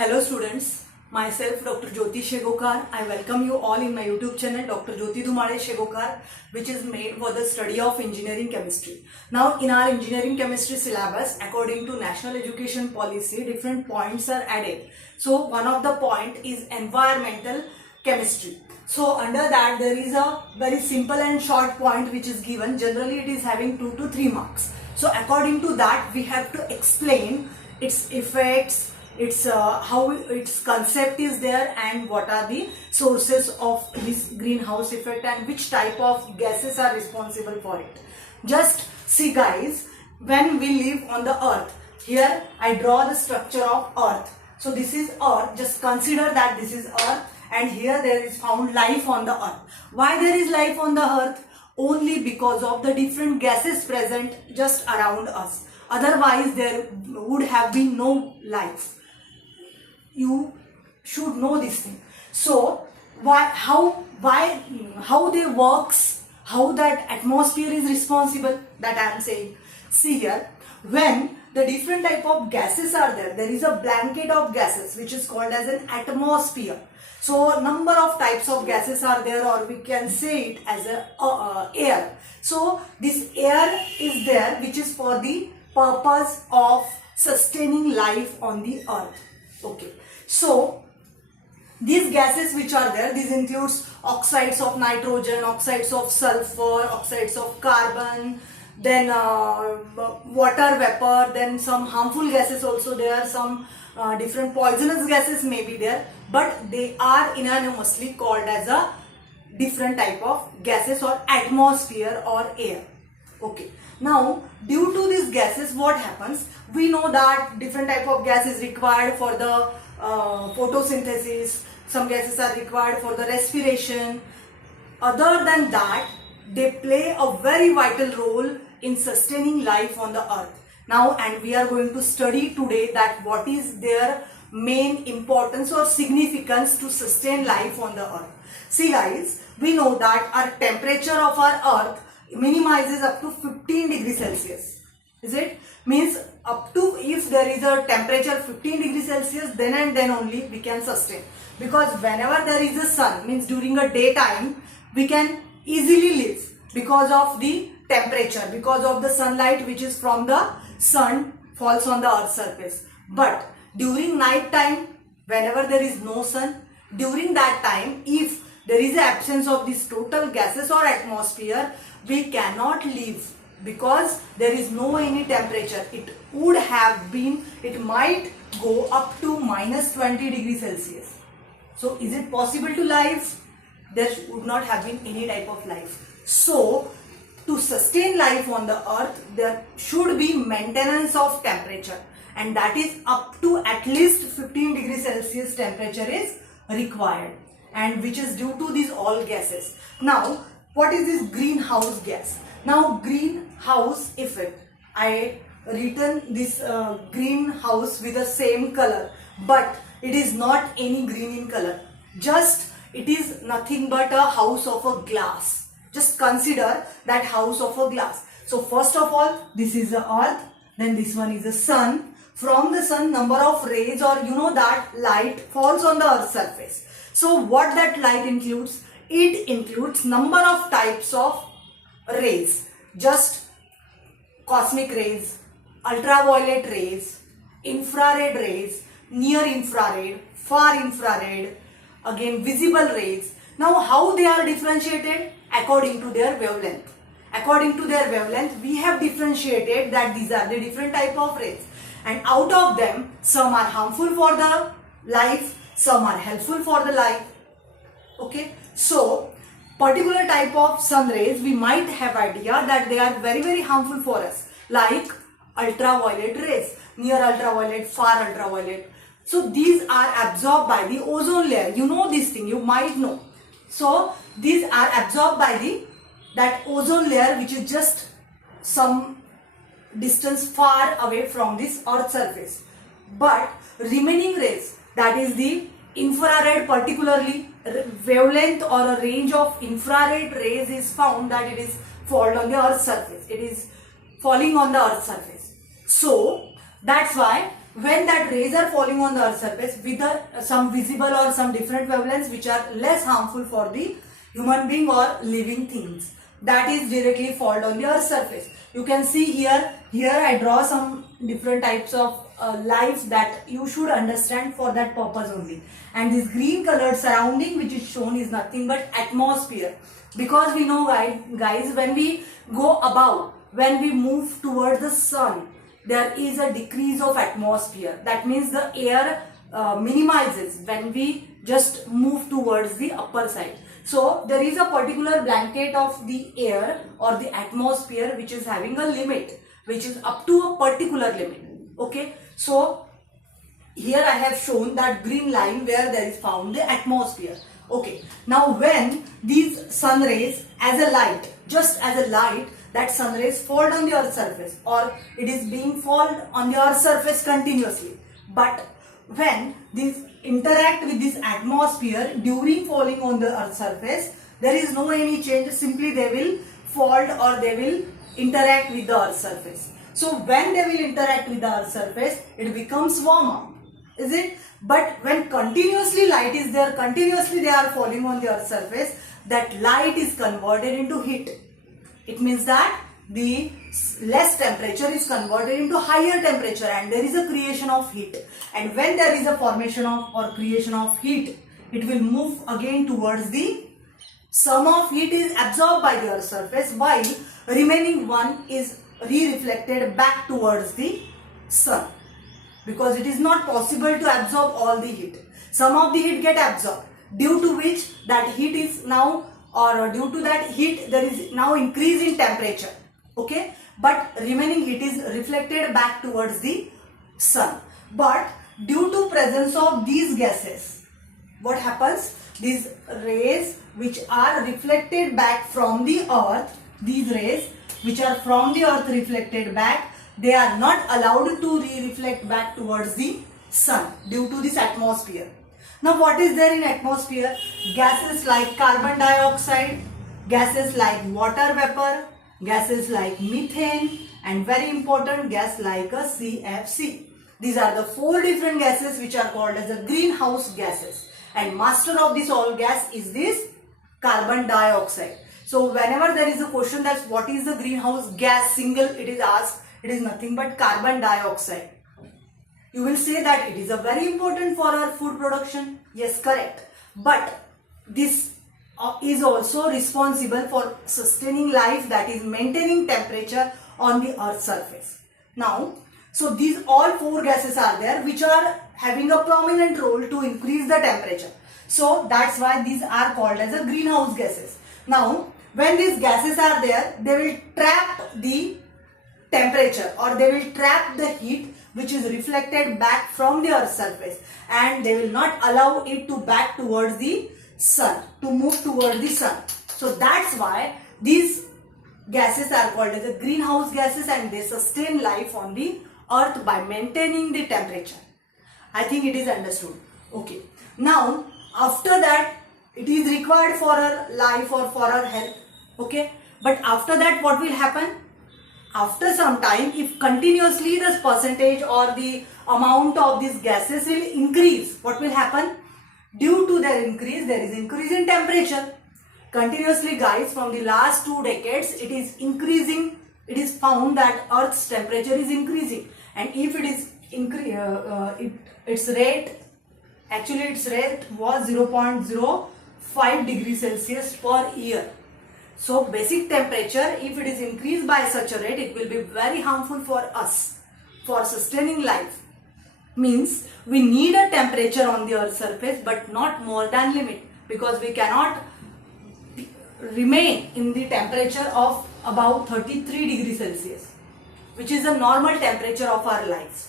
Hello students, myself Dr. Jyoti Shegokar. I welcome you all in my YouTube channel Dr. Jyoti Dhumade Shegokar, which is made for the study of engineering chemistry. Now in our engineering chemistry syllabus, according to National Education Policy, different points are added. So one of the point is environmental chemistry. So under that there is a very simple and short point which is given. Generally it is having 2 to 3 marks. So according to that we have to explain its effects, its how its concept is there, and what are the sources of this greenhouse effect and which type of gases are responsible for it. Just see guys, when we live on the earth, here I draw the structure of earth. So this is earth, just consider that this is earth, and here there is found life on the earth. Why there is life on the earth? Only because of the different gases present just around us. Otherwise there would have been no life. You should know this thing. So how they works, how that atmosphere is responsible, that I am saying. See here, when the different type of gases are there, there is a blanket of gases which is called as an atmosphere. So number of types of gases are there, or we can say it as a air. So this air is there which is for the purpose of sustaining life on the earth. Okay, so these gases which are there, this includes oxides of nitrogen, oxides of sulfur, oxides of carbon, then water vapor, then some harmful gases also there, some different poisonous gases may be there, but they are unanimously called as a different type of gases or atmosphere or air. Okay, now due to these gases what happens, we know that different type of gas is required for the photosynthesis, some gases are required for the respiration. Other than that, they play a very vital role in sustaining life on the earth. Now, and we are going to study today that what is their main importance or significance to sustain life on the earth. See guys, we know that our temperature of our earth minimizes up to 15 degrees Celsius. Is it? Means up to, if there is a temperature 15 degrees Celsius, then and then only we can sustain. Because whenever there is a sun, means during a daytime, we can easily live because of the temperature, because of the sunlight which is from the sun falls on the earth's surface. But during night time, whenever there is no sun, during that time, if there is an absence of these total gases or atmosphere, we cannot live because there is no any temperature. It would have been, it might go up to minus 20 degrees Celsius. So is it possible to live? There would not have been any type of life. So to sustain life on the earth, there should be maintenance of temperature, and that is up to at least 15 degrees Celsius temperature is required, and which is due to these all gases. Now what is this greenhouse gas? Now greenhouse effect, I written this greenhouse with the same color, but it is not any green in color, just it is nothing but a house of a glass. Just consider that house of a glass. So first of all, this is the earth, then this one is the sun. From the sun, number of rays, or you know that light falls on the earth's surface. So what that light includes? It includes number of types of rays, just cosmic rays, ultraviolet rays, infrared rays, near infrared, far infrared, again visible rays. Now how they are differentiated? According to their wavelength. According to their wavelength, we have differentiated that these are the different type of rays, and out of them some are harmful for the life, some are helpful for the life. Okay, so particular type of sun rays, we might have idea that they are very very harmful for us, like ultraviolet rays, near ultraviolet, far ultraviolet. So these are absorbed by the ozone layer. You know this thing, you might know. So these are absorbed by that ozone layer which is just some distance far away from this earth surface. But remaining rays, that is the infrared, particularly wavelength or a range of infrared rays is found that it is fall on the earth's surface. It is falling on the earth's surface. So that's why when that rays are falling on the earth surface with some visible or some different wavelengths which are less harmful for the human being or living things, that is directly fall on the earth surface. You can see here I draw some different types of lives that you should understand for that purpose only. And this green colored surrounding which is shown is nothing but atmosphere, because we know guys, when we go above, when we move towards the sun, there is a decrease of atmosphere. That means the air minimizes when we just move towards the upper side. So there is a particular blanket of the air or the atmosphere which is having a limit, which is up to a particular limit. Okay, so here I have shown that green line where there is found the atmosphere. Okay, now when these sun rays as a light, just as a light, that sun rays fall on the earth surface, or it is being fall on the earth surface continuously, but when these interact with this atmosphere during falling on the earth surface, there is no any change, simply they will fall or they will interact with the earth surface. So when they will interact with the earth surface, it becomes warmer, is it? But when continuously light is there, continuously they are falling on the earth surface, that light is converted into heat. It means that the less temperature is converted into higher temperature and there is a creation of heat. And when there is a formation of or creation of heat, it will move again towards the, some of heat is absorbed by the earth surface while remaining one is re-reflected back towards the sun, because it is not possible to absorb all the heat. Some of the heat get absorbed, due to which that heat is now, or due to that heat there is now increase in temperature. Okay, but remaining heat is reflected back towards the sun. But due to presence of these gases, what happens? These rays which are reflected back from the earth, these rays which are from the earth reflected back, they are not allowed to re-reflect back towards the sun due to this atmosphere. Now what is there in atmosphere? Gases like carbon dioxide, gases like water vapor, gases like methane, and very important gas like a CFC. These are the 4 different gases which are called as the greenhouse gases, and master of this all gas is this carbon dioxide. So whenever there is a question that what is the greenhouse gas single, it is asked, it is nothing but carbon dioxide. You will say that it is a very important for our food production. Yes, correct. But this is also responsible for sustaining life, that is maintaining temperature on the earth's surface. Now, so these all 4 gases are there which are having a prominent role to increase the temperature. So that's why these are called as a greenhouse gases. Now, when these gases are there, they will trap the temperature or they will trap the heat which is reflected back from the earth's surface, and they will not allow it to back towards the sun, to move towards the sun. So that's why these gases are called as the greenhouse gases, and they sustain life on the earth by maintaining the temperature. I think it is understood. Okay. Now after that, it is required for our life or for our health. Okay. But after that, what will happen? After some time, if continuously this percentage or the amount of these gases will increase, what will happen? Due to their increase, there is increase in temperature. Continuously guys, from the last 2 decades, it is increasing. It is found that Earth's temperature is increasing, and if it is its rate was 0.05 degrees Celsius per year. So basic temperature, if it is increased by such a rate, it will be very harmful for us, for sustaining life. Means we need a temperature on the earth's surface, but not more than limit, because we cannot remain in the temperature of about 33 degrees Celsius, which is the normal temperature of our lives.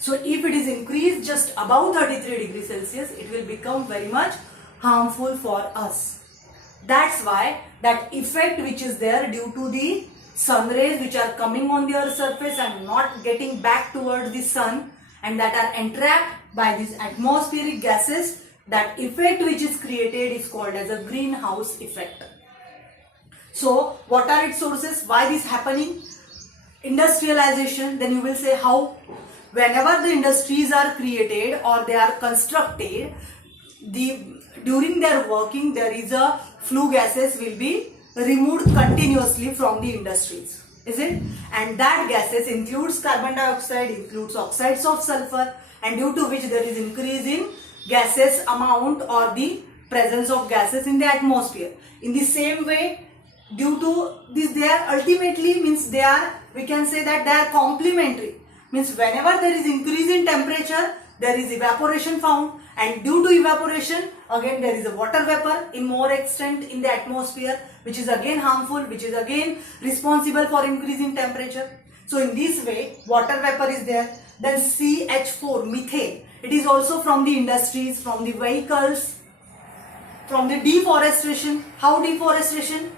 So if it is increased just above 33 degrees Celsius, it will become very much harmful for us. That's why that effect which is there due to the sun rays which are coming on the earth's surface and not getting back towards the sun, and that are entrapped by these atmospheric gases, that effect which is created is called as a greenhouse effect. So what are its sources? Why this happening? Industrialization. Then you will say how? whenever the industries are created or they are constructed, during their working there is a flue gases will be removed continuously from the industries, is it? And that gases includes carbon dioxide, includes oxides of sulfur, and due to which there is increase in gases amount or the presence of gases in the atmosphere. In the same way, due to this, they are ultimately means they are, we can say that they are complementary, means whenever there is increase in temperature there is evaporation found, and due to evaporation again there is a water vapor in more extent in the atmosphere, which is again harmful, which is again responsible for increasing temperature. So in this way water vapor is there. Then CH4 methane, it is also from the industries, from the vehicles, from the deforestation. How deforestation?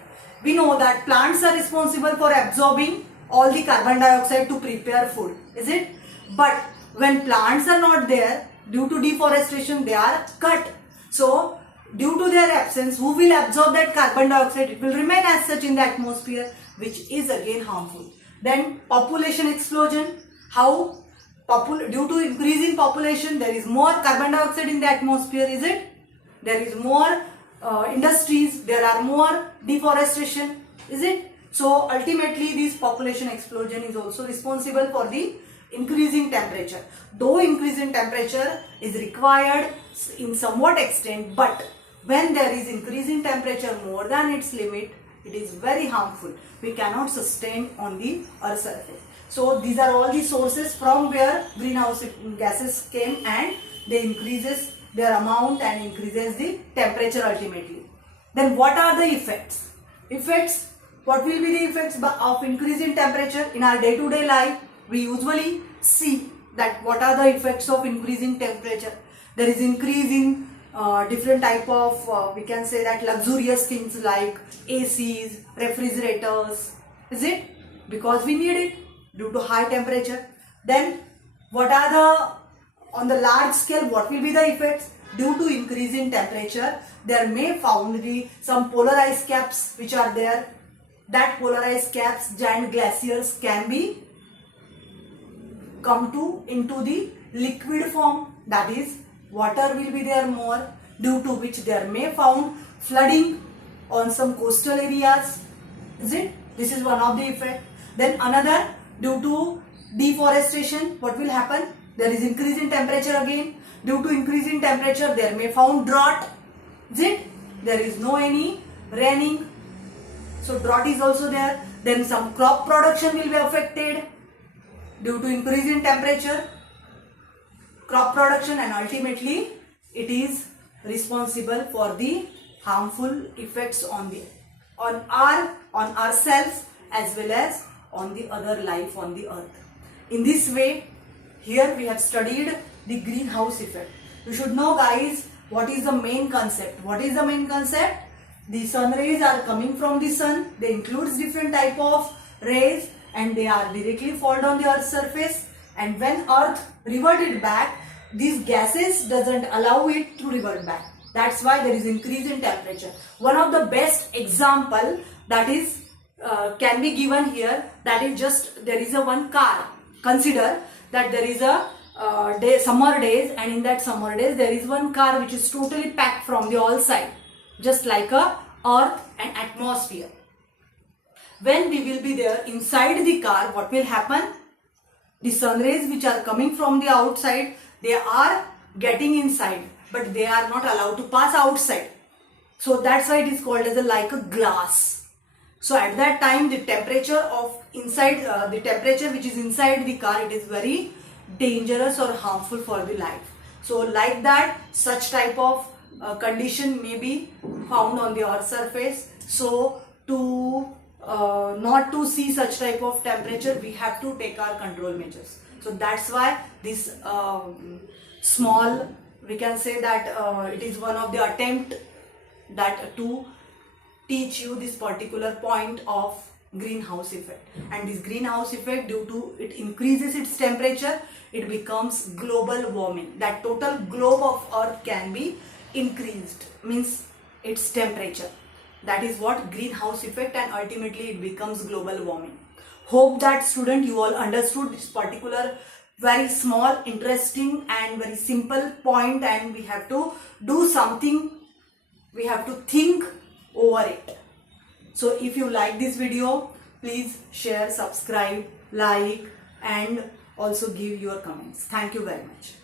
We know that plants are responsible for absorbing all the carbon dioxide to prepare food, is it? But when plants are not there, due to deforestation they are cut. So due to their absence, who will absorb that carbon dioxide? It will remain as such in the atmosphere, which is again harmful. Then population explosion. How? Due to increase in population there is more carbon dioxide in the atmosphere, is it? There is more industries, there are more deforestation, is it? So ultimately this population explosion is also responsible for the increasing temperature. Though increase in temperature is required in somewhat extent, but when there is increase in temperature more than its limit, it is very harmful. We cannot sustain on the earth's surface. So these are all the sources from where greenhouse gases came, and they increases their amount and increases the temperature ultimately. Then what are the effects? Effects, what will be the effects of increase in temperature in our day-to-day life? We usually see that what are the effects of increasing temperature. There is increase in different type of we can say that luxurious things like ACs, refrigerators, is it? Because we need it due to high temperature. Then what are the, on the large scale, what will be the effects? Due to increase in temperature there may found the some polar ice caps which are there. That polar ice caps, giant glaciers can be come to into the liquid form, that is water will be there more, due to which there may found flooding on some coastal areas, is it? This is one of the effect. Then another, due to deforestation, what will happen? There is increase in temperature again. Due to increase in temperature there may found drought, is it? There is no any raining, so drought is also there. Then some crop production will be affected due to increase in temperature, crop production, and ultimately it is responsible for the harmful effects on ourselves as well as on the other life on the earth. In this way, here we have studied the greenhouse effect. You should know, guys, what is the main concept. What is the main concept? The sun rays are coming from the sun. They includes different type of rays and they are directly fall on the earth's surface, and when earth reverted back, these gases doesn't allow it to revert back. That's why there is increase in temperature. One of the best example that is can be given here, that is just there is a one car. Consider that there is a summer days, and in that summer days there is one car which is totally packed from the all side, just like a earth and atmosphere. When we will be there inside the car, what will happen? The sun rays which are coming from the outside, they are getting inside, but they are not allowed to pass outside. So that's why it is called as like a glass. So at that time the temperature of inside, the temperature which is inside the car, it is very dangerous or harmful for the life. So like that, such type of condition may be found on the earth's surface. So to not to see such type of temperature, we have to take our control measures. So that's why this small, we can say that it is one of the attempt that to teach you this particular point of greenhouse effect. And this greenhouse effect, due to it increases its temperature, it becomes global warming. That total globe of earth can be increased, means its temperature. That is what greenhouse effect, and ultimately it becomes global warming. Hope that student you all understood this particular very small, interesting and very simple point, and we have to do something, we have to think over it. So if you like this video, please share, subscribe, like and also give your comments. Thank you very much.